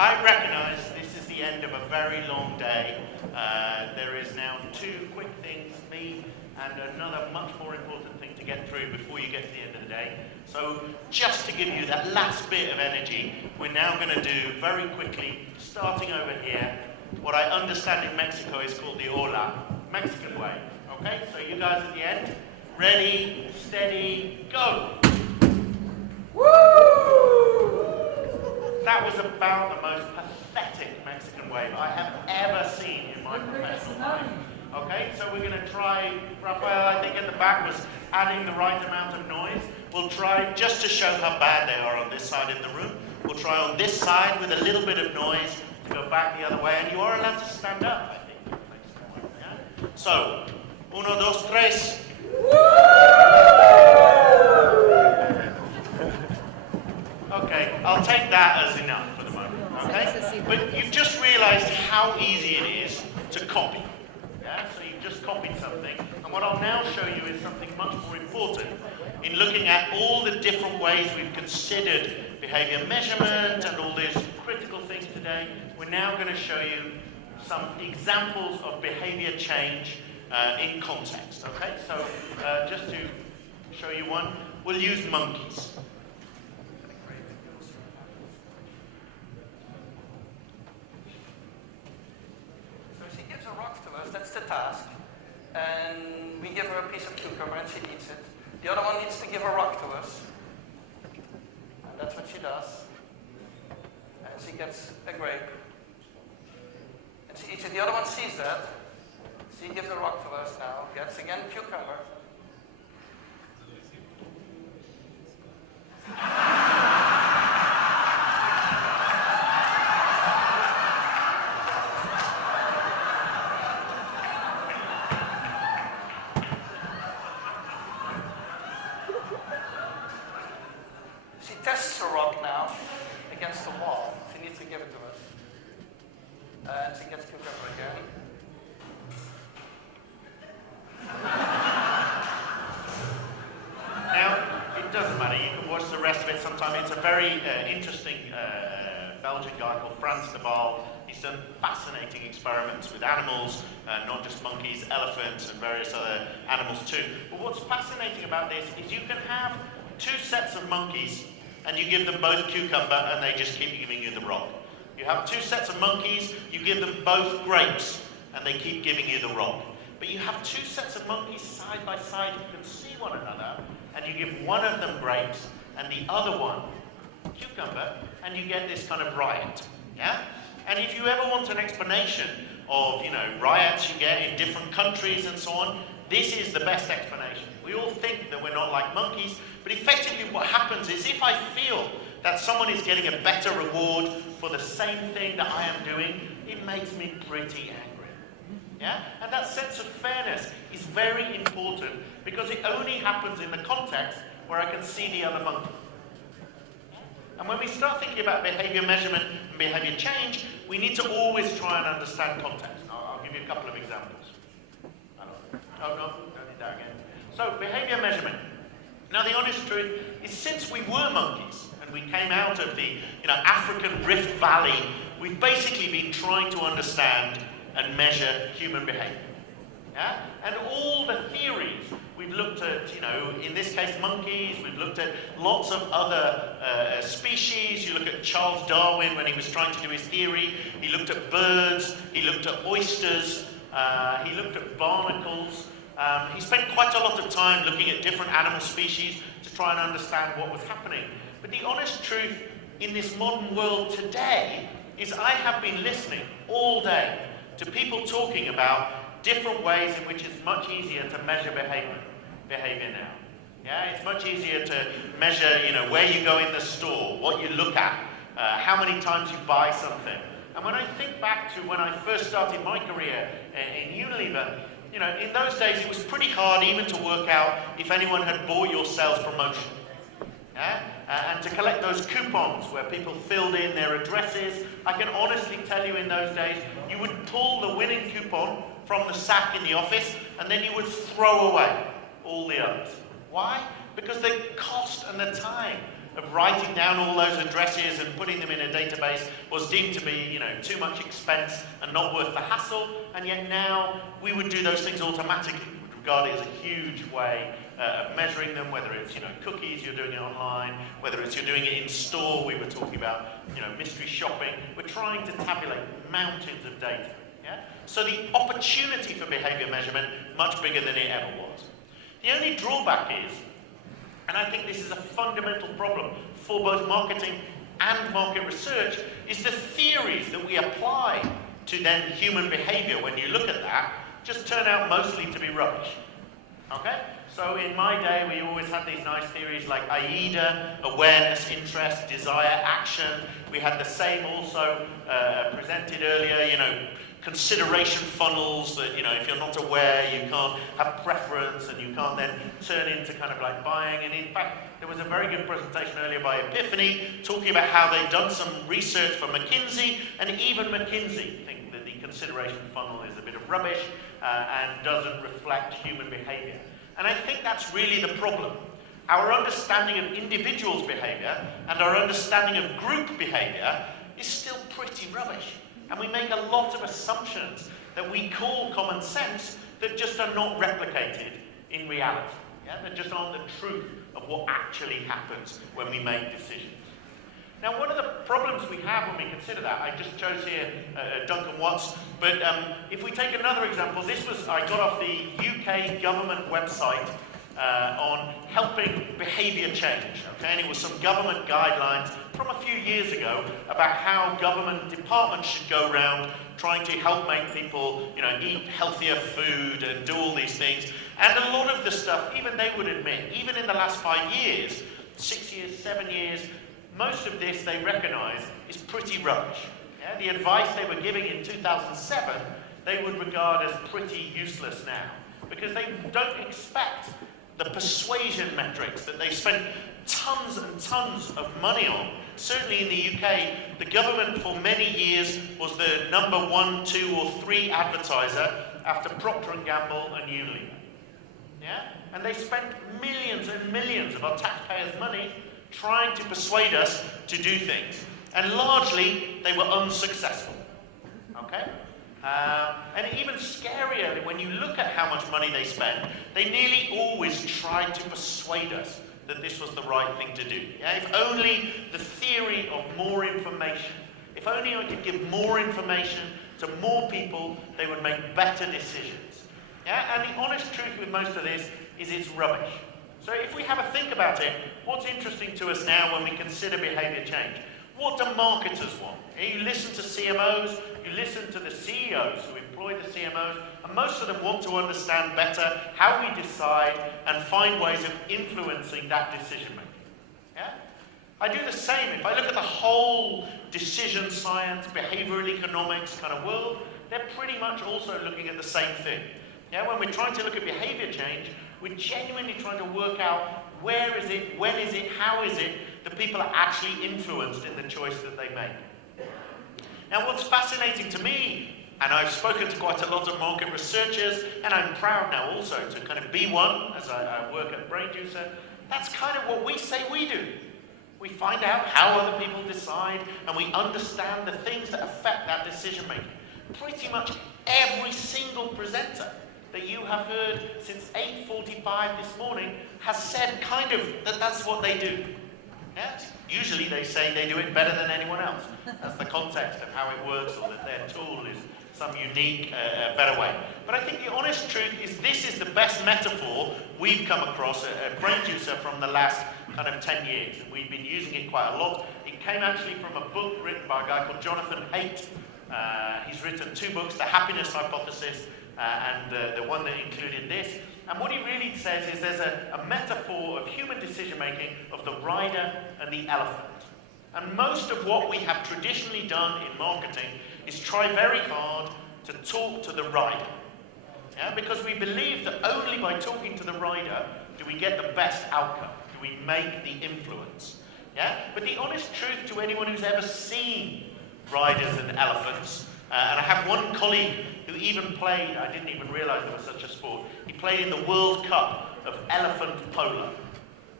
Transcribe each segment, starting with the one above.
I recognize this is the end of a very long day. There is now two quick things, me and another much more important thing to get through before you get to the end of the day. So just to give you that last bit of energy, we're now going to do very quickly, starting over here, what I understand in Mexico is called the Hola, Mexican wave. Okay, so you guys at the end, ready, steady, go! Woo! That was about the most pathetic Mexican wave I have ever seen in my professional life. Okay, so we're going to try, Raphael, I think in the back was adding the right amount of noise. We'll try, just to show how bad they are on this side of the room, we'll try on this side with a little bit of noise to go back the other way, and you are allowed to stand up, I think. Yeah? So, 1, 2, 3. Okay, I'll take that as enough for the moment, okay? But you've just realized how easy it is to copy. Yeah? So you've just copied something, and what I'll now show you is something much more important in looking at all the different ways we've considered behavior measurement and all these critical things today. We're now going to show you some examples of behavior change in context, okay? So just to show you one, we'll use monkeys. That's the task, and we give her a piece of cucumber and she eats it. The other one needs to give a rock to us, and that's what she does. And she gets a grape, and she eats it. The other one sees that. She gives a rock to us now, gets again cucumber. It's a very interesting Belgian guy called He's done fascinating experiments with animals, not just monkeys, elephants, and various other animals too. But what's fascinating about this is you can have two sets of monkeys and you give them both cucumber and they just keep giving you the rock. You have two sets of monkeys, you give them both grapes and they keep giving you the rock. But you have two sets of monkeys side by side who can see one another, and you give one of them grapes and the other one cucumber, and you get this kind of riot. Yeah? And if you ever want an explanation of, riots you get in different countries and so on, this is the best explanation. We all think that we're not like monkeys, but effectively what happens is if I feel that someone is getting a better reward for the same thing that I am doing, it makes me pretty angry. Yeah? And that sense of fairness is very important because it only happens in the context where I can see the other monkey. And when we start thinking about behavior measurement and behavior change, we need to always try and understand context. I'll give you a couple of examples. Oh no, don't need that again. So behavior measurement. Now the honest truth is since we were monkeys and we came out of the African Rift Valley, we've basically been trying to understand and measure human behavior. Yeah? And all the theories, we've looked at, in this case monkeys, we've looked at lots of other species. You look at Charles Darwin when he was trying to do his theory, he looked at birds, he looked at oysters, he looked at barnacles. He spent quite a lot of time looking at different animal species to try and understand what was happening. But the honest truth in this modern world today is I have been listening all day to people talking about different ways in which it's much easier to measure behavior now. Yeah, it's much easier to measure, where you go in the store, what you look at, how many times you buy something. And when I think back to when I first started my career in Unilever, in those days it was pretty hard even to work out if anyone had bought your sales promotion. Yeah? And to collect those coupons where people filled in their addresses, I can honestly tell you in those days, you would pull the winning coupon from the sack in the office, and then you would throw away all the others. Why? Because the cost and the time of writing down all those addresses and putting them in a database was deemed to be, too much expense and not worth the hassle, and yet now we would do those things automatically. We would regard it as a huge way of measuring them, whether it's, cookies, you're doing it online, whether it's you're doing it in store, we were talking about, mystery shopping. We're trying to tabulate mountains of data. Yeah? So the opportunity for behavior measurement, much bigger than it ever was. The only drawback is, and I think this is a fundamental problem for both marketing and market research, is the theories that we apply to then human behavior when you look at that just turn out mostly to be rubbish. Okay? So in my day, we always had these nice theories like IIeX, awareness, interest, desire, action. We had the same also presented earlier, consideration funnels that, if you're not aware, you can't have preference and you can't then turn into kind of like buying. And in fact, there was a very good presentation earlier by Epiphany talking about how they've done some research for McKinsey, and even McKinsey think that the consideration funnel is a bit of rubbish and doesn't reflect human behavior. And I think that's really the problem. Our understanding of individuals' behavior and our understanding of group behavior is still pretty rubbish. And we make a lot of assumptions that we call common sense that just are not replicated in reality. Yeah? That just aren't the truth of what actually happens when we make decisions. Now, one of the problems we have when we consider that, I just chose here Duncan Watts, but if we take another example, I got off the UK government website on helping behaviour change, okay? And it was some government guidelines from a few years ago about how government departments should go around trying to help make people, eat healthier food and do all these things. And a lot of the stuff, even they would admit, even in the last 5 years, 6 years, 7 years, most of this they recognise is pretty rubbish. Yeah? The advice they were giving in 2007, they would regard as pretty useless now, because they don't expect the persuasion metrics that they've spent tons and tons of money on. Certainly in the UK, the government for many years was the number 1, 2 or 3 advertiser after Procter & Gamble and Unilever. Yeah? And they spent millions and millions of our taxpayers' money trying to persuade us to do things. And largely, they were unsuccessful. Okay? And even scarier, when you look at how much money they spend, they nearly always tried to persuade us that this was the right thing to do. Yeah? If only the theory of more information, if only I could give more information to more people, they would make better decisions. Yeah? And the honest truth with most of this is it's rubbish. So if we have a think about it, what's interesting to us now when we consider behavior change? What do marketers want? You listen to CMOs, you listen to the CEOs who employ the CMOs, and most of them want to understand better how we decide and find ways of influencing that decision making. Yeah? I do the same. If I look at the whole decision science, behavioral economics kind of world, they're pretty much also looking at the same thing. Yeah? When we're trying to look at behavior change, we're genuinely trying to work out where is it, when is it, how is it that people are actually influenced in the choice that they make. Now, what's fascinating to me, and I've spoken to quite a lot of market researchers, and I'm proud now also to kind of be one as I work at BrainJuicer, that's kind of what we say we do. We find out how other people decide, and we understand the things that affect that decision making. Pretty much every single presenter that you have heard since 8:45 this morning has said kind of that that's what they do. Yes? Usually they say they do it better than anyone else. That's the context of how it works, or that their tool is some unique, better way. But I think the honest truth is this is the best metaphor we've come across at BrainJuicer from the last kind of 10 years. And we've been using it quite a lot. It came actually from a book written by a guy called Jonathan Haidt. He's written 2 books, The Happiness Hypothesis and the one that included this. And what he really says is there's a metaphor of human decision-making of the rider and the elephant. And most of what we have traditionally done in marketing is try very hard to talk to the rider. Yeah? Because we believe that only by talking to the rider do we get the best outcome, do we make the influence. Yeah? But the honest truth to anyone who's ever seen riders and elephants, and I have one colleague who even played, I didn't even realize there was such a sport, he played in the World Cup of elephant polo.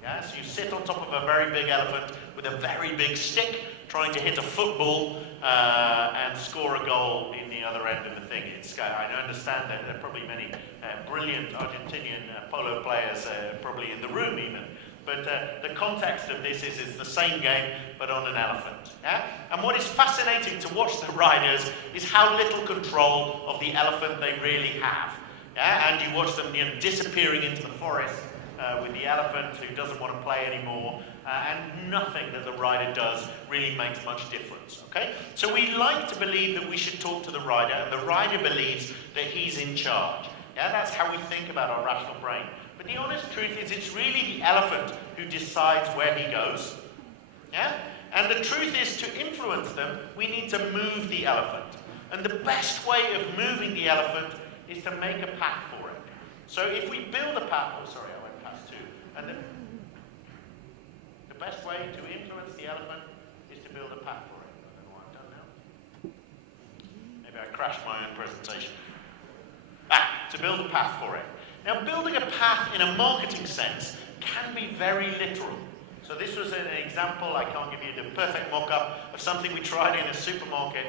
Yeah? So you sit on top of a very big elephant with a very big stick, trying to hit a football and score a goal in the other end of the thing. I understand that there are probably many brilliant Argentinian polo players probably in the room even. But the context of this is it's the same game, but on an elephant. Yeah? And what is fascinating to watch the riders is how little control of the elephant they really have. Yeah? And you watch them disappearing into the forest with the elephant who doesn't want to play anymore, and nothing that the rider does really makes much difference. Okay? So we like to believe that we should talk to the rider, and the rider believes that he's in charge. Yeah? That's how we think about our rational brain. But the honest truth is it's really the elephant who decides where he goes. Yeah? And the truth is, to influence them, we need to move the elephant. And the best way of moving the elephant is to make a path for it. So if we build a path, oh sorry, I went past two. And the best way to influence the elephant is to build a path for it. I don't know what I've done now. Maybe I crashed my own presentation. To build a path for it. Now, building a path in a marketing sense can be very literal. So this was an example, I can't give you the perfect mock-up, of something we tried in a supermarket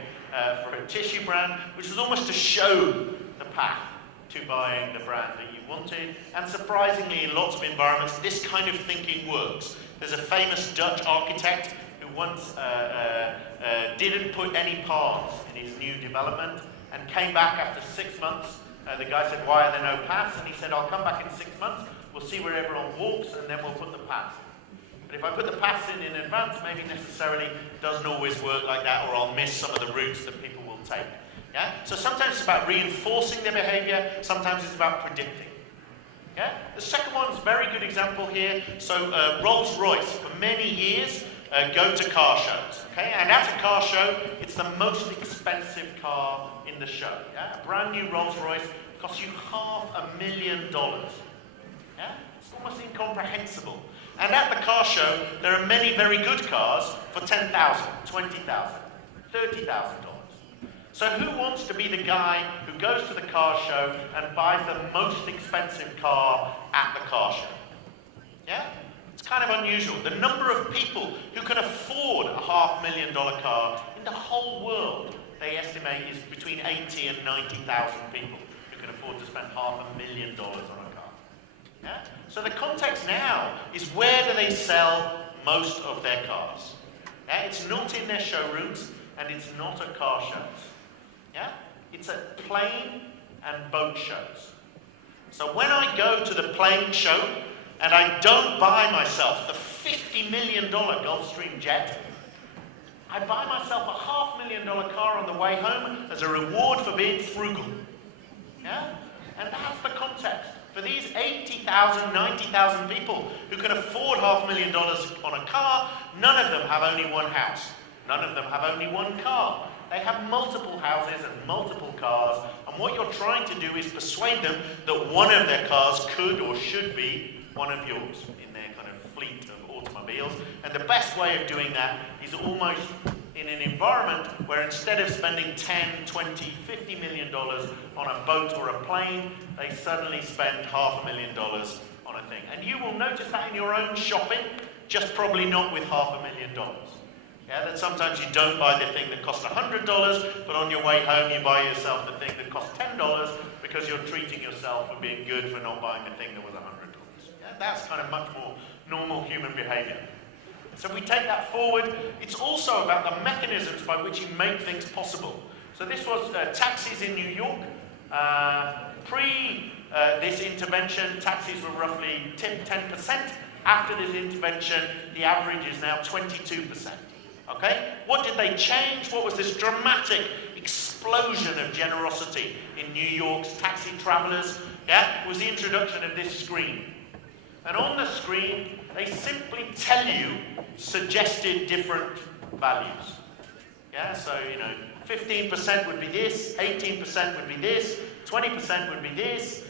for a tissue brand, which was almost to show the path to buying the brand that you wanted. And surprisingly, in lots of environments, this kind of thinking works. There's a famous Dutch architect who once didn't put any paths in his new development and came back after 6 months. The guy said, why are there no paths? And he said, I'll come back in 6 months, we'll see where everyone walks, and then we'll put the paths in. But if I put the paths in advance, maybe necessarily doesn't always work like that, or I'll miss some of the routes that people will take. Yeah? So sometimes it's about reinforcing their behavior, sometimes it's about predicting. Yeah? The second one is a very good example here. So Rolls-Royce, for many years, go to car shows. Okay? And at a car show, it's the most expensive car in the show. Yeah? A brand new Rolls-Royce costs you $500,000. Yeah? It's almost incomprehensible. And at the car show, there are many very good cars for $10,000, $20,000, $30,000. So who wants to be the guy who goes to the car show and buys the most expensive car at the car show? Yeah? It's kind of unusual. The number of people who can afford a $500,000 car in the whole world, they estimate, is between 80 and 90,000 people who can afford to spend $500,000 on a car. Yeah? So the context now is, where do they sell most of their cars? Yeah? It's not in their showrooms, and it's not at car shows. Yeah? It's at plane and boat shows. So when I go to the plane show and I don't buy myself the $50 million Gulfstream jet, I buy myself a $500,000 car on the way home as a reward for being frugal. Yeah? And that's the context. For these 80,000, 90,000 people who can afford $500,000 on a car, none of them have only one house. None of them have only one car. They have multiple houses and multiple cars, and what you're trying to do is persuade them that one of their cars could or should be one of yours in their kind of fleet of automobiles. And the best way of doing that is almost in an environment where instead of spending 10, 20, $50 million on a boat or a plane, they suddenly spend $500,000 on a thing. And you will notice that in your own shopping, just probably not with $500,000. Yeah, that sometimes you don't buy the thing that cost $100, but on your way home you buy yourself the thing that cost $10 because you're treating yourself for being good for not buying the thing that was $100. Yeah, that's kind of much more normal human behavior. So we take that forward. It's also about the mechanisms by which you make things possible. So this was taxis in New York. Pre this intervention, taxis were roughly tipped 10%. After this intervention, the average is now 22%. Okay? What did they change? What was this dramatic explosion of generosity in New York's taxi travelers? Yeah? It was the introduction of this screen. And on the screen, they simply tell you suggested different values. Yeah? So, 15% would be this, 18% would be this, 20% would be this.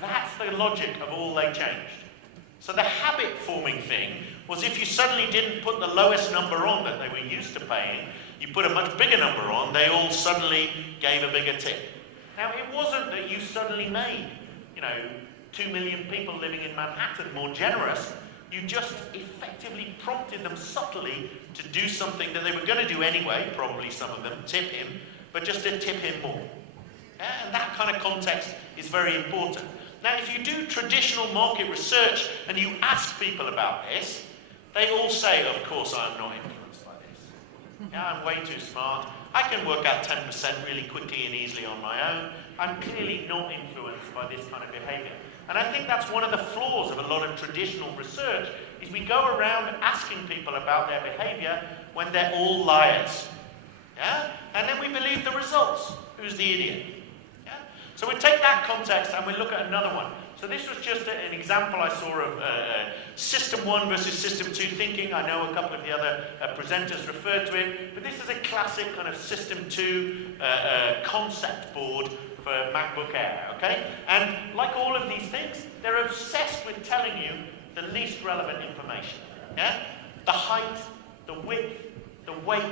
That's the logic of all they changed. So the habit-forming thing was, if you suddenly didn't put the lowest number on that they were used to paying, you put a much bigger number on, they all suddenly gave a bigger tip. Now, it wasn't that you suddenly made, 2 million people living in Manhattan more generous. You just effectively prompted them subtly to do something that they were going to do anyway, probably some of them, tip him, but just to tip him more. And that kind of context is very important. Now, if you do traditional market research and you ask people about this, they all say, of course, I'm not influenced by this. Yeah, I'm way too smart. I can work out 10% really quickly and easily on my own. I'm clearly not influenced by this kind of behavior. And I think that's one of the flaws of a lot of traditional research, is we go around asking people about their behavior when they're all liars. Yeah? And then we believe the results. Who's the idiot? Yeah? So we take that context and we look at another one. So this was just an example I saw of System 1 versus System 2 thinking. I know a couple of the other presenters referred to it, but this is a classic kind of System 2 concept board for MacBook Air, okay? And like all of these things, they're obsessed with telling you the least relevant information, yeah? The height, the width, the weight,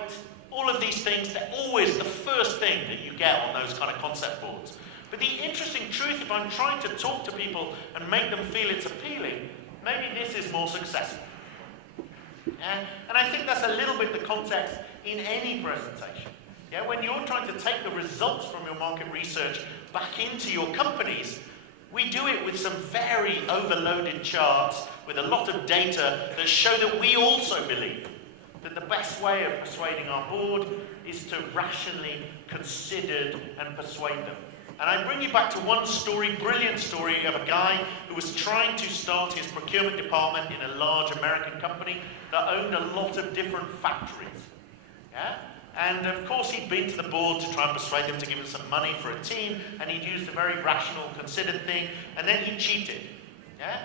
all of these things, they're always the first thing that you get on those kind of concept boards. But the interesting truth, if I'm trying to talk to people and make them feel it's appealing, maybe this is more successful. Yeah? And I think that's a little bit the context in any presentation. Yeah? When you're trying to take the results from your market research back into your companies, we do it with some very overloaded charts with a lot of data that show that we also believe that the best way of persuading our board is to rationally consider and persuade them. And I bring you back to one story, brilliant story of a guy who was trying to start his procurement department in a large American company that owned a lot of different factories. Yeah? And of course he'd been to the board to try and persuade them to give him some money for a team, and he'd used a very rational, considered thing, and then he cheated. Yeah?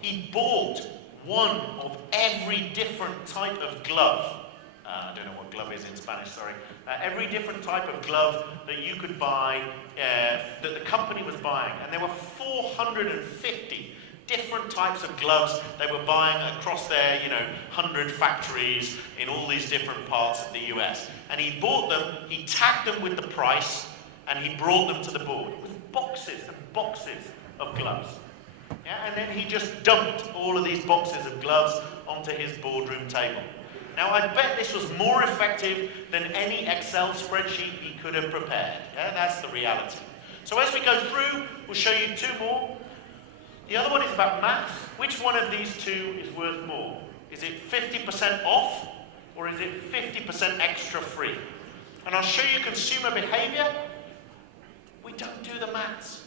He bought one of every different type of glove. I don't know what glove is in Spanish, sorry. Every different type of glove that you could buy, that the company was buying. And there were 450 different types of gloves they were buying across their, 100 factories in all these different parts of the US. And he bought them, he tagged them with the price, and he brought them to the board. It was boxes and boxes of gloves. Yeah? And then he just dumped all of these boxes of gloves onto his boardroom table. Now, I bet this was more effective than any Excel spreadsheet he could have prepared. Yeah, that's the reality. So as we go through, we'll show you two more. The other one is about maths. Which one of these two is worth more? Is it 50% off, or is it 50% extra free? And I'll show you consumer behavior. We don't do the maths.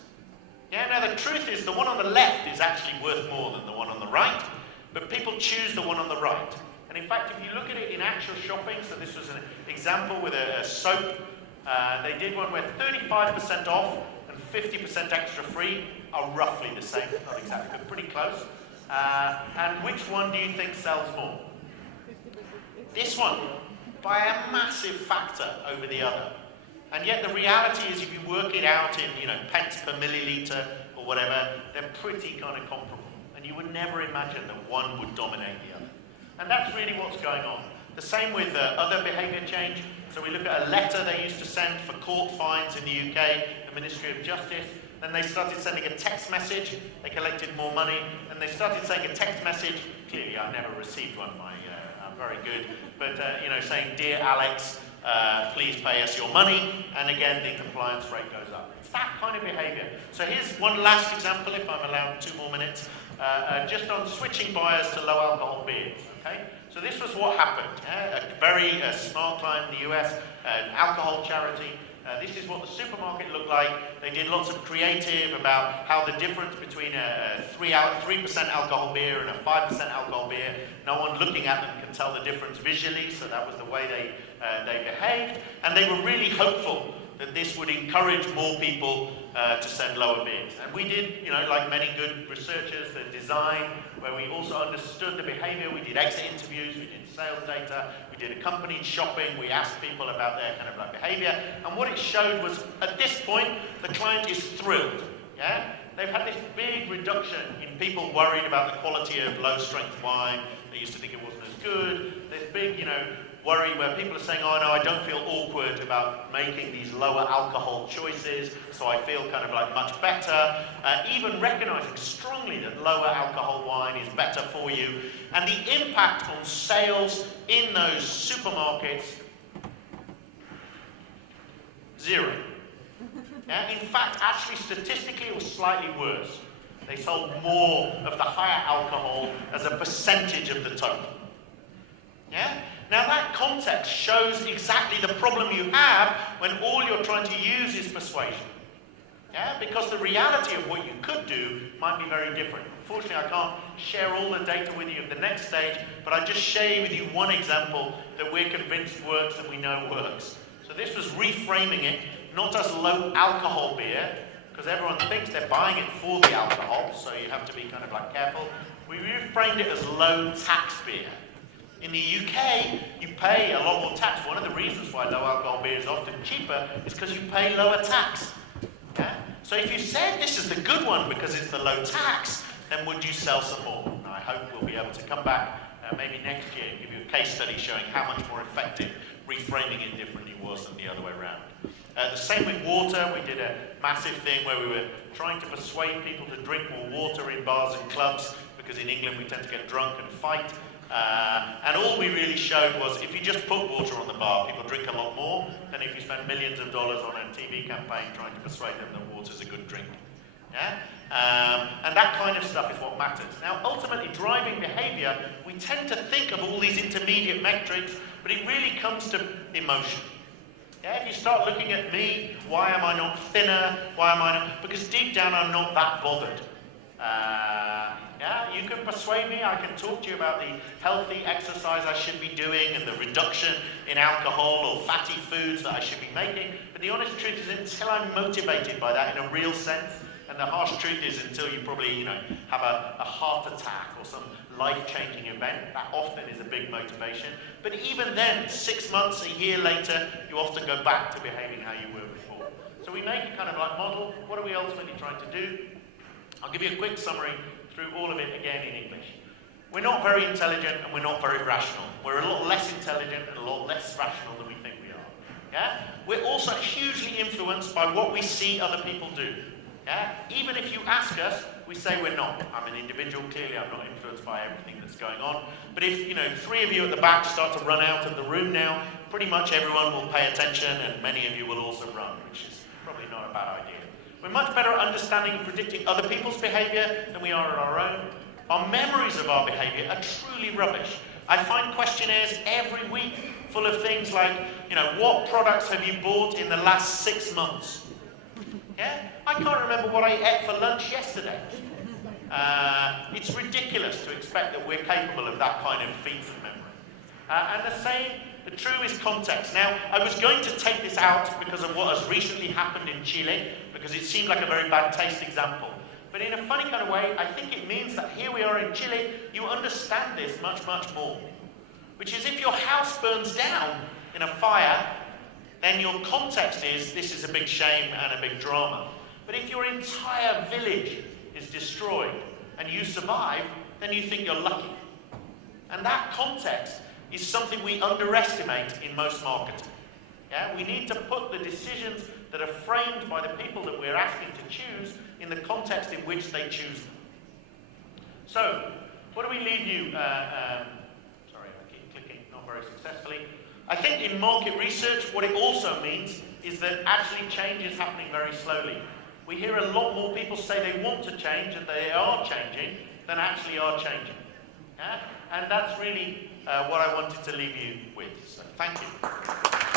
Yeah, now the truth is the one on the left is actually worth more than the one on the right, but people choose the one on the right. And in fact, if you look at it in actual shopping, so this was an example with a soap, they did one where 35% off and 50% extra free are roughly the same, not exactly, but pretty close. And which one do you think sells more? This one, by a massive factor over the other. And yet the reality is, if you work it out in, pence per milliliter or whatever, they're pretty kind of comparable. And you would never imagine that one would dominate the other. And that's really what's going on. The same with other behavior change. So we look at a letter they used to send for court fines in the UK, the Ministry of Justice. Then they started sending a text message. They collected more money. And they started saying a text message. Clearly, I've never received one. I'm very good. But, saying, "Dear Alex, please pay us your money." And again, the compliance rate goes up. It's that kind of behavior. So here's one last example, if I'm allowed 2 more minutes, just on switching buyers to low alcohol beers. Okay? So this was what happened. A very smart client in the US, an alcohol charity. This is what the supermarket looked like. They did lots of creative about how the difference between a 3% alcohol beer and a 5% alcohol beer, no one looking at them can tell the difference visually, so that was the way they behaved. And they were really hopeful that this would encourage more people to send lower beers. And we did, like many good researchers, the design, where we also understood the behavior. We did exit interviews, we did sales data, we did accompanied shopping, we asked people about their kind of behavior. And what it showed was, at this point, the client is thrilled. Yeah? they've had this big reduction in people worried about the quality of low-strength wine. They used to think it wasn't as good. There's big, worry where people are saying, oh no, I don't feel awkward about making these lower alcohol choices, so I feel kind of like much better. Even recognizing strongly that lower alcohol wine is better for you. And the impact on sales in those supermarkets, 0. Yeah? In fact, actually statistically it was slightly worse. They sold more of the higher alcohol as a percentage of the total. Yeah? Now that context shows exactly the problem you have when all you're trying to use is persuasion. Yeah? Because the reality of what you could do might be very different. Unfortunately, I can't share all the data with you at the next stage, but I just share with you one example that we're convinced works and we know works. So this was reframing it, not as low alcohol beer, because everyone thinks they're buying it for the alcohol, so you have to be kind of like careful. We reframed it as low tax beer. In the UK, you pay a lot more tax. One of the reasons why low alcohol beer is often cheaper is because you pay lower tax. Yeah? So if you said this is the good one because it's the low tax, then would you sell some more? And I hope we'll be able to come back maybe next year and give you a case study showing how much more effective reframing it differently was than the other way around. The same with water. We did a massive thing where we were trying to persuade people to drink more water in bars and clubs, because in England we tend to get drunk and fight. And all we really showed was if you just put water on the bar, people drink a lot more than if you spend millions of dollars on a TV campaign trying to persuade them that water's a good drink. Yeah? And that kind of stuff is what matters. Now, ultimately, driving behavior, we tend to think of all these intermediate metrics, but it really comes to emotion. Yeah? If you start looking at me, why am I not thinner? Why am I not? Because deep down, I'm not that bothered. Yeah, you can persuade me, I can talk to you about the healthy exercise I should be doing and the reduction in alcohol or fatty foods that I should be making, but the honest truth is until I'm motivated by that in a real sense, and the harsh truth is until you probably have a heart attack or some life-changing event, that often is a big motivation. But even then, 6 months, a year later, you often go back to behaving how you were before. So we make a kind of like model. What are we ultimately trying to do? I'll give you a quick summary through all of it again in English. We're not very intelligent and we're not very rational. We're a lot less intelligent and a lot less rational than we think we are. Yeah? We're also hugely influenced by what we see other people do. Yeah? Even if you ask us, we say we're not. I'm an individual, clearly I'm not influenced by everything that's going on. But if 3 of you at the back start to run out of the room now, pretty much everyone will pay attention and many of you will also run, which is probably not a bad idea. We're much better at understanding and predicting other people's behavior than we are at our own. Our memories of our behavior are truly rubbish. I find questionnaires every week full of things like, what products have you bought in the last 6 months? Yeah? I can't remember what I ate for lunch yesterday. It's ridiculous to expect that we're capable of that kind of feat of memory. And the true is context. Now, I was going to take this out because of what has recently happened in Chile, because it seemed like a very bad taste example. But in a funny kind of way, I think it means that here we are in Chile, you understand this much, much more. Which is if your house burns down in a fire, then your context is, this is a big shame and a big drama. But if your entire village is destroyed and you survive, then you think you're lucky. And that context is something we underestimate in most marketing. Yeah? We need to put the decisions that are framed by the people that we're asking to choose in the context in which they choose them. So, what do we leave you? Sorry, I keep clicking, not very successfully. I think in market research, what it also means is that actually change is happening very slowly. We hear a lot more people say they want to change and they are changing than actually are changing. Yeah? And that's really what I wanted to leave you with. So, thank you.